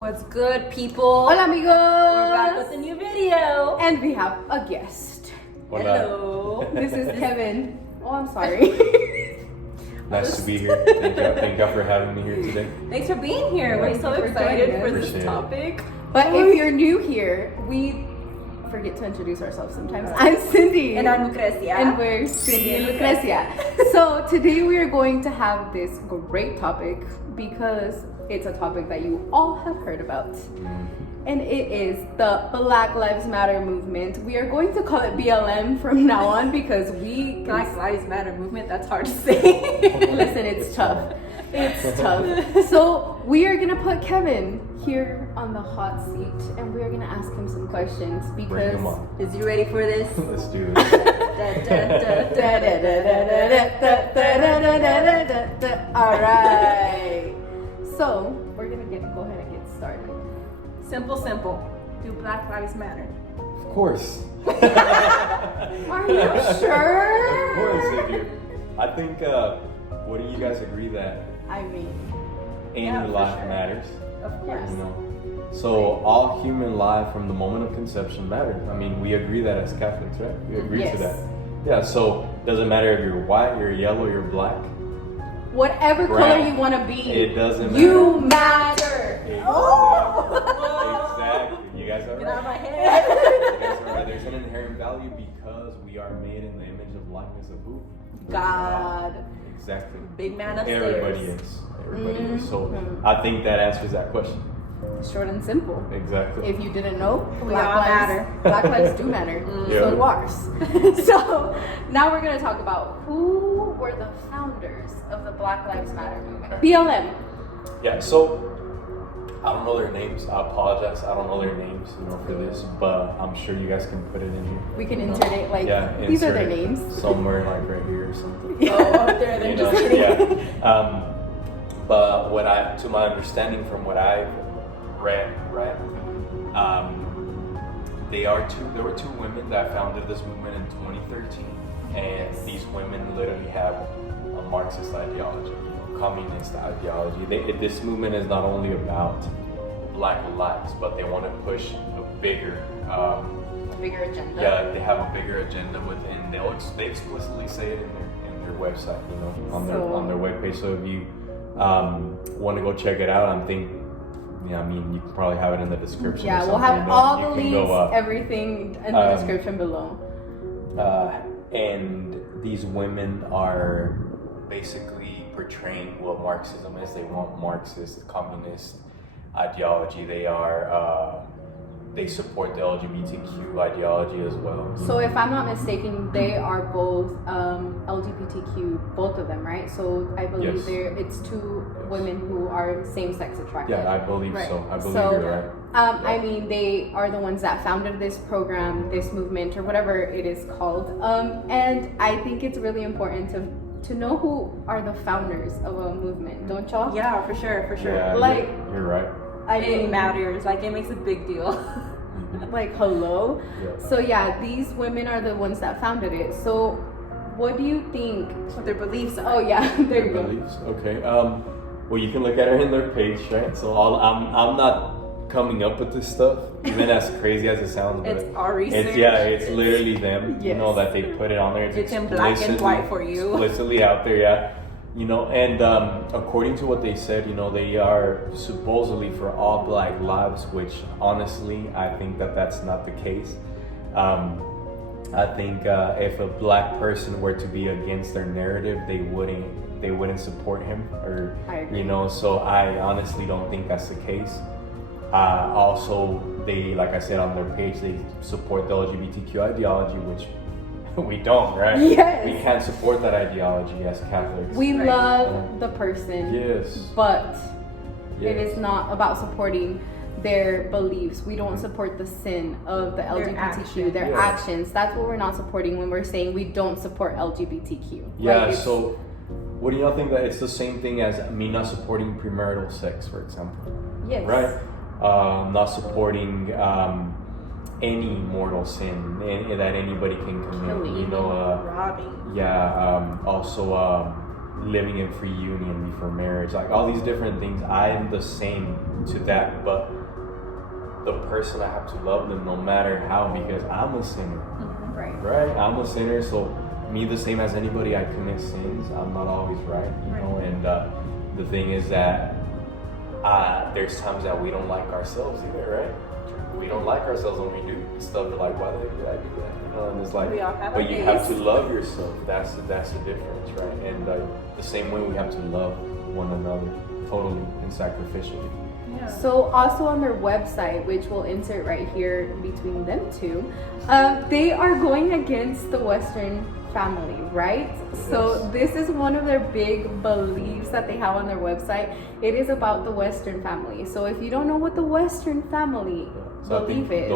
What's good, people? Hola, amigos! We're back with a new video. And we have a guest. Hola. Hello. This is Kevin. Oh, I'm sorry. Nice to be here. Thank you for having me here today. Thanks for being here. We're Thank so you for excited joining for us. this Appreciate it. topic. But if you're new here, we forget to introduce ourselves sometimes. I'm Cindy. And I'm Lucrecia. And we're Cindy and Lucrecia. So today we are going to have this great topic because it's a topic that you all have heard about. And it is the Black Lives Matter movement. We are going to call it BLM from now on because we Black Lives Matter movement, that's hard to say. listen, it's tough. It's tough. So we are gonna put Kevin here on the hot seat and we are gonna ask him some questions Bring because them on. Is you ready for this? Let's do this. Alright. So we're gonna go ahead and get started. Simple. Do Black Lives Matter? Of course. Are you sure? Of course they do. I think, wouldn't you guys agree that I mean, any Yeah, for life sure. matters? Of course. You know? So all human life from the moment of conception matters. I mean, we agree that as Catholics, right? We agree Yes. to that. Yeah, so doesn't matter if you're white, you're yellow, you're black. whatever color Brown. you want to be, It doesn't you matter. Exactly. You guys are Get out of my right. head. You guys are right. There's an inherent value because we are made in the image of likeness of who? God. Exactly. Big man upstairs. Everybody is. Everybody is. So Mhm. I think that answers that question. Short and simple. Exactly. If you didn't know, We all matter. Black lives do matter. Yeah. So do ours. So now we're gonna talk about who were the founders of the Black Lives Matter movement. BLM. Yeah, so I don't know their names. I apologize. I don't know their names, for this, but I'm sure you guys can put it in here. We can you know? insert it like Yeah, these are insert their it names. somewhere like right here or something. Oh, up there, they're You just know, kidding. yeah. But to my understanding from what I've read, right, there were two women that founded this movement in 2013, and these women literally have a Marxist ideology, communist ideology. This movement is not only about Black lives, but they want to push a bigger. Bigger agenda. Yeah, they have a bigger agenda within. They explicitly say it in their website, on their webpage. So if you want to go check it out, you can probably have it in the description. Yeah, or we'll something, have all the you can links, go, everything in the description below. and these women are basically portraying what Marxism is. They want Marxist, communist ideology. They support the LGBTQ ideology as well. So if I'm not mistaken, they are both LGBTQ, both of them, right? So I believe Yes. it's two women who are same-sex attracted. Yeah, I believe Right. so. I believe So, you're right. I mean, they are the ones that founded this program, this movement, or whatever it is called. And I think it's really important to know who are the founders of a movement, don't y'all? Yeah, for sure. Yeah, Like- you're right. I It mean, matters. Like, it makes a big deal. like, hello? Yeah. So yeah, these women are the ones that founded it. So what do you think? What their beliefs are. Oh yeah, there you go. Beliefs. Okay. Well, you can look at it in their page, right? So I'm not coming up with this stuff, even as crazy as it sounds. But It's our research. it's literally them. Yes. That they put it on there. It's in black and white for you. Explicitly out there, yeah. And according to what they said, they are supposedly for all Black lives, which honestly, I think that's not the case. I think if a Black person were to be against their narrative, they wouldn't support him, or I agree. So I honestly don't think that's the case. Also, they, like I said on their page, they support the LGBTQ ideology, which we don't, right? Yes. We can't support that ideology as Catholics. We Right. love the person, Yes. but it Yes. is not about supporting their beliefs. We don't support the sin of the LGBTQ, actions. their Yeah. actions. That's what we're not supporting when we're saying we don't support LGBTQ. Yeah, Like, it's- so what do y'all think that it's the same thing as me not supporting premarital sex, for example? yes. Right? Not supporting any mortal sin that anybody can commit. Killing. Robbing. Also living in free union before marriage, like all these different things. I am the same to that, but the person, I have to love them no matter how, because I'm a sinner, Right. right? I'm a sinner, so me the same as anybody, I commit sins. I'm not always right, you know. And the thing is that there's times that we don't like ourselves either, right? We don't like ourselves when we do stuff. We're like, why did I do that? You know, and it's like, We all have but our you have to days. love yourself. That's the difference, right? And the same way we have to love one another totally and sacrificially. Yeah. So also on their website, which we'll insert right here between them two, they are going against the Western family, right? So this is one of their big beliefs that they have on their website. It is about the Western family. So if you don't know what the Western family So I think belief is,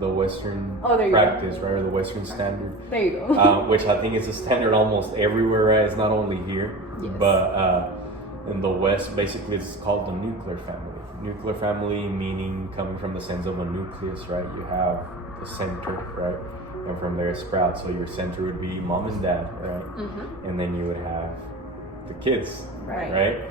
the Western Oh, there you go. practice, right, or the Western standard, there you go. which I think is a standard almost everywhere, right? It's not only here, Yes. but in the West, basically, it's called the nuclear family. Nuclear family meaning coming from the sense of a nucleus, right? You have the center, right, and from there it sprouts. So your center would be mom and dad, right, and then you would have the kids, Right.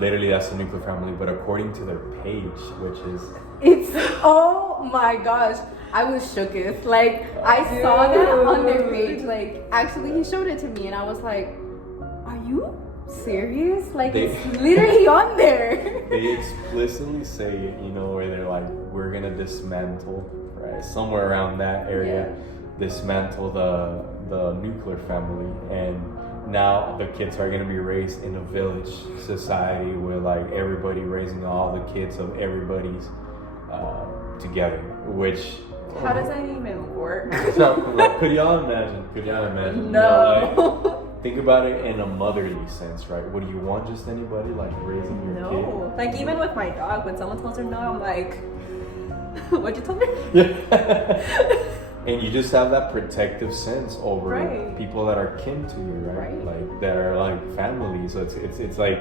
Literally, that's the nuclear family. But according to their page, which is It's, oh my gosh, I was shooketh. Like, I saw that on their page. Like, actually, he showed it to me, and I was like, are you serious? Like, it's literally on there. they explicitly say it, you know, where they're like, we're gonna dismantle, right, somewhere around that area, dismantle the nuclear family, and now the kids are gonna be raised in a village society where like everybody raising all the kids of everybody's together, which How does that even work? so, like, could y'all imagine? You No. know, like, think about it in a motherly sense, right? Would you want just anybody like raising your No. Like even with my dog, when someone tells her no, I'm like, what'd you tell me? kid? Yeah. And you just have that protective sense over Right. people that are kin to you, right? Right. Like that are like family. So it's like,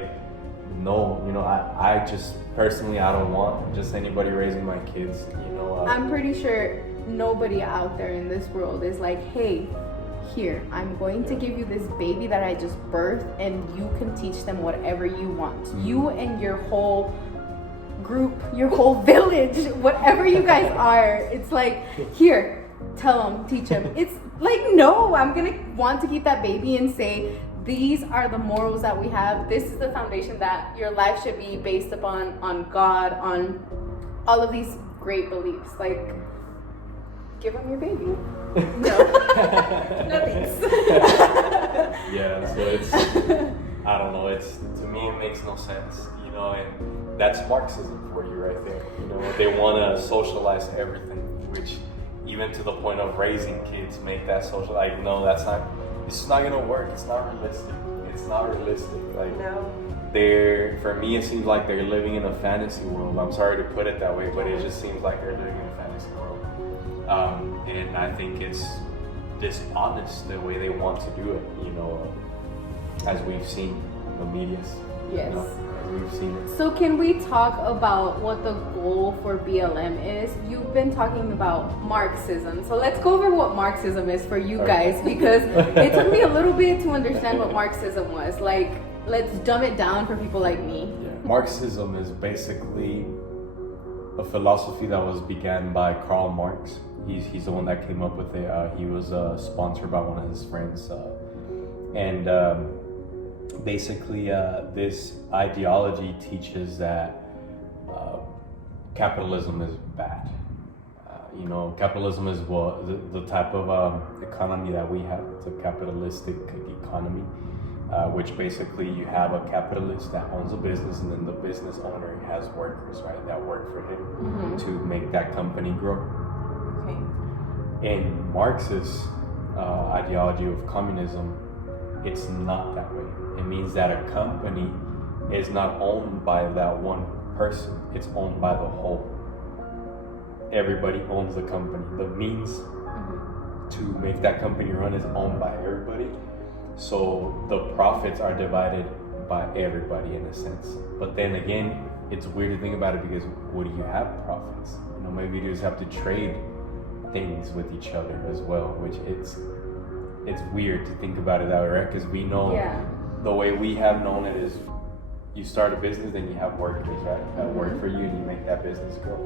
no, you know, I just personally, I don't want just anybody raising my kids, you know. I'm pretty sure nobody out there in this world is like, hey, here, I'm going to give you this baby that I just birthed, and you can teach them whatever you want. You and your whole group, your whole village, whatever you guys are, it's like, here, tell them, teach them. It's like, no, I'm gonna want to keep that baby and say, these are the morals that we have. This is the foundation that your life should be based upon, on God, on all of these great beliefs. Like, give them your baby. No. No thanks. Yeah, so it's, I don't know, it's, to me it makes no sense, you know, and that's Marxism for you right there, you know. They want to socialize everything, which even to the point of raising kids, make that social, like, no, it's not gonna work, it's not realistic, like, No. for me, it seems like they're living in a fantasy world. I'm sorry to put it that way, but it just seems like they're living in a fantasy world. And I think it's dishonest the way they want to do it, you know, as we've seen in the medias. Yes. You know, as we've seen it. So can we talk about what the goal for BLM is? You've been talking about Marxism. So let's go over what Marxism is for you guys, because it took me a little bit to understand what Marxism was. Like, let's dumb it down for people like me. Yeah. Marxism is basically a philosophy that was began by Karl Marx. He's the one that came up with it. He was sponsored by one of his friends. And basically, this ideology teaches that capitalism is bad. You know, capitalism is the type of economy that we have. It's a capitalistic economy, which basically you have a capitalist that owns a business, and then the business owner has workers, right, that work for him to make that company grow. Okay. In Marxist ideology of communism, it's not that way. It means that a company is not owned by that one person, it's owned by the whole. Everybody owns the company. The means to make that company run is owned by everybody. So the profits are divided by everybody in a sense. But then again, it's weird to think about it, because what do you have profits? You know, maybe you just have to trade things with each other as well, which it's weird to think about it that way, right? Because we know the way we have known it is you start a business, then you have workers, right? That work for you and you make that business grow.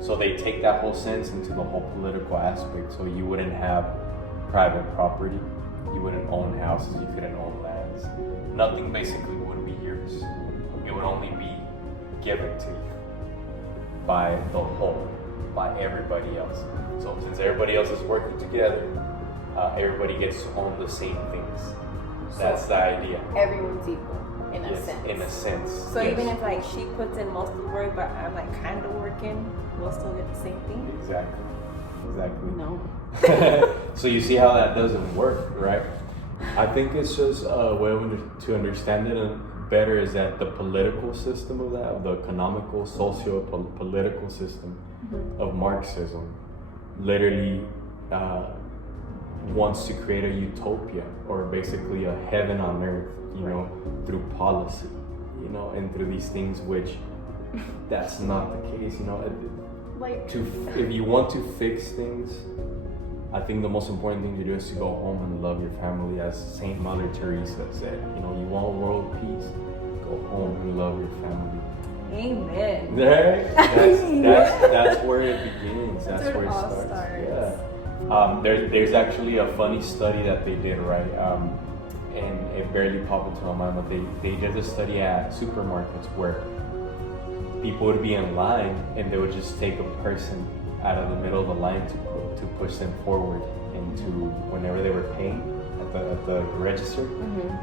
So they take that whole sense into the whole political aspect. So you wouldn't have private property, you wouldn't own houses, you couldn't own lands. Nothing basically would be yours. It would only be given to you by the whole, by everybody else. So since everybody else is working together, everybody gets to own the same things. That's the idea. Everyone's equal in a Yes, sense. in a sense. So yes. even if like she puts in most of the work, but I'm like kind of working, we'll still get the same thing. Exactly. No. So you see how that doesn't work, right? I think it's just a way to understand it better is that the political system of that, of the economical, socio-political system of Marxism, literally wants to create a utopia, or basically a heaven on earth, you know, through policy, you know, and through these things, which that's not the case, you know. Like, If you want to fix things, I think the most important thing to do is to go home and love your family, as Saint Mother Teresa said. You know, you want world peace, go home and love your family. Amen. Right? That's where it begins. That's where it all starts. Yeah. There's actually a funny study that they did, right? And it barely popped into my mind, but they did a study at supermarkets where people would be in line and they would just take a person out of the middle of the line to push them forward into whenever they were paying at the register.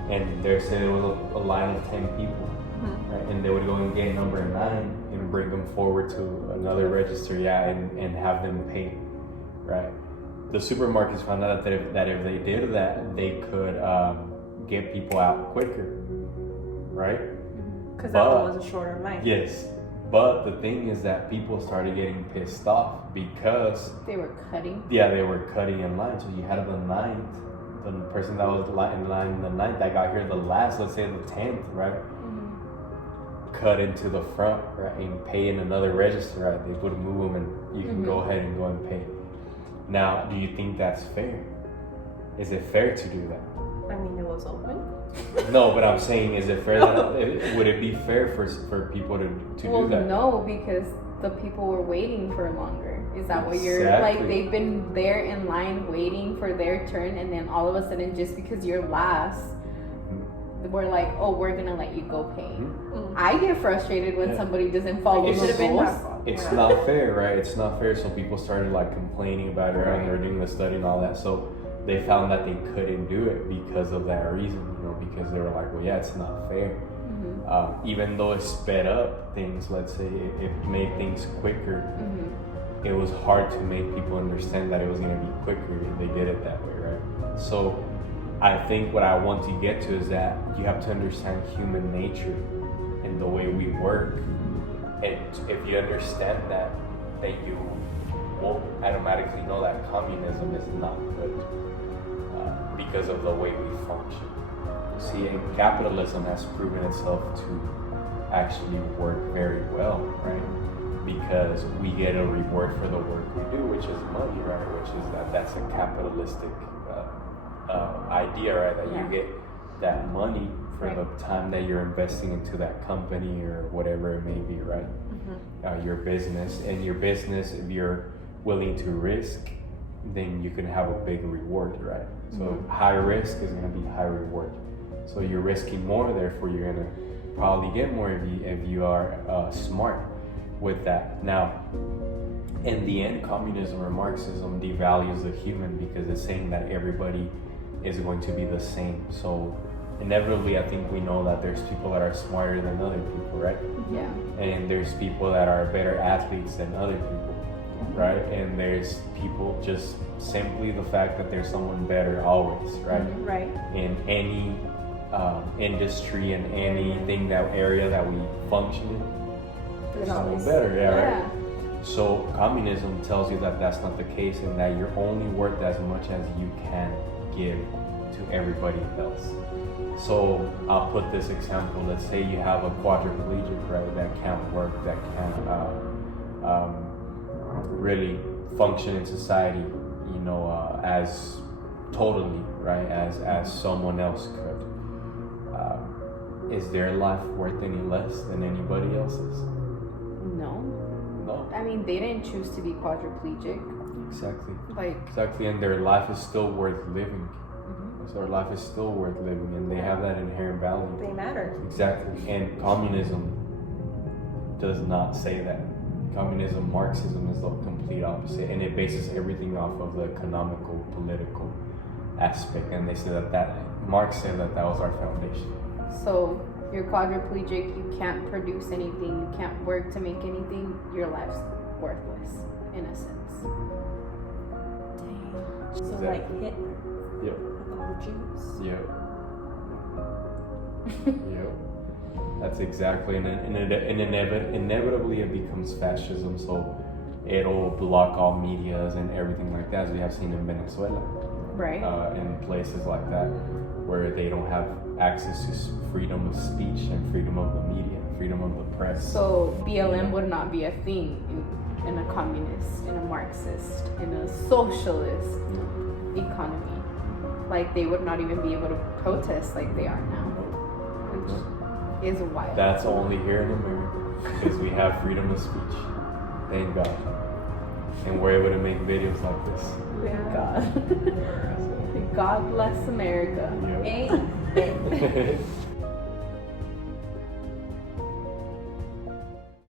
And there said it was a line of 10 people, right? And they would go and get number 9 and bring them forward to another register, and have them pay, right? The supermarkets found out that if they did that, they could get people out quicker, right? Because that one was a shorter line. Yes. But the thing is that people started getting pissed off because they were cutting. Yeah, they were cutting in line. So you had the 9th, the person that was in line the 9th that got here the last, let's say the 10th, right? Cut into the front, right, and pay in another register, right? They would move them, and you can go ahead and go and pay. Now, do you think that's fair? Is it fair to do that? I mean, it was open. No, but I'm saying, is it fair? Would it be fair for people to Well, do that? no, because the people were waiting for longer. Is that what you're Exactly. like? They've been there in line waiting for their turn, and then all of a sudden, just because you're last, we're like, oh, we're gonna let you go pay. I get frustrated when somebody doesn't follow It the should've been rules. It's not fair, right? It's not fair. So people started like complaining about it, and they were doing the study and all that. So they found that they couldn't do it because of that reason, you know, because they were like, well, yeah, it's not fair. Even though it sped up things, let's say it made things quicker, it was hard to make people understand that it was going to be quicker if they did it that way, right? So I think what I want to get to is that you have to understand human nature and the way we work. And if you understand that you won't automatically know that communism is not good because of the way we function. See, and capitalism has proven itself to actually work very well, right? Because we get a reward for the work we do, which is money, right? Which is that's a capitalistic idea, right? That you get that money for the time that you're investing into that company or whatever it may be, right? Your business. And your business, if you're willing to risk, then you can have a big reward, right? So high risk is going to be high reward. So you're risking more, therefore you're going to probably get more if you are smart with that. Now, in the end, communism or Marxism devalues the human because it's saying that everybody is going to be the same. So inevitably, I think we know that there's people that are smarter than other people, right? Yeah. And there's people that are better athletes than other people, right? And there's people just simply the fact that there's someone better always, right? Right. In any industry and anything, that area that we function in, there's someone better, right? So communism tells you that that's not the case, and that you're only worth as much as you can give to everybody else. So I'll put this example. Let's say you have a quadriplegic, right, that can't work, that can't really function in society, you know, as totally, right, as someone else could. is their life worth any less than anybody else's? No. No. I mean, they didn't choose to be quadriplegic. Exactly. Like, Exactly, and their life is still worth living. mhm. So their life is still worth living, and they have that inherent value. They matter. Exactly, and communism does not say that. Communism, Marxism is the complete opposite, and it bases everything off of the economical, political aspect. And they say that Marx said that was our foundation. So you're quadriplegic, you can't produce anything, you can't work to make anything, your life's worthless, in a sense. Dang. So Exactly. like Hitler Yep. with all the Jews. Yep. Yep. That's exactly, and inevitably it becomes fascism. So it'll block all medias and everything like that, as we have seen in Venezuela, Right? in places like that, where they don't have access to freedom of speech and freedom of the media, freedom of the press. So BLM would not be a thing in a communist, in a Marxist, in a socialist economy. Like they would not even be able to protest like they are now, which is wild. That's only here in America, because we have freedom of speech. Thank God. And we're able to make videos like this. Thank God. God bless America. Yep. Amen.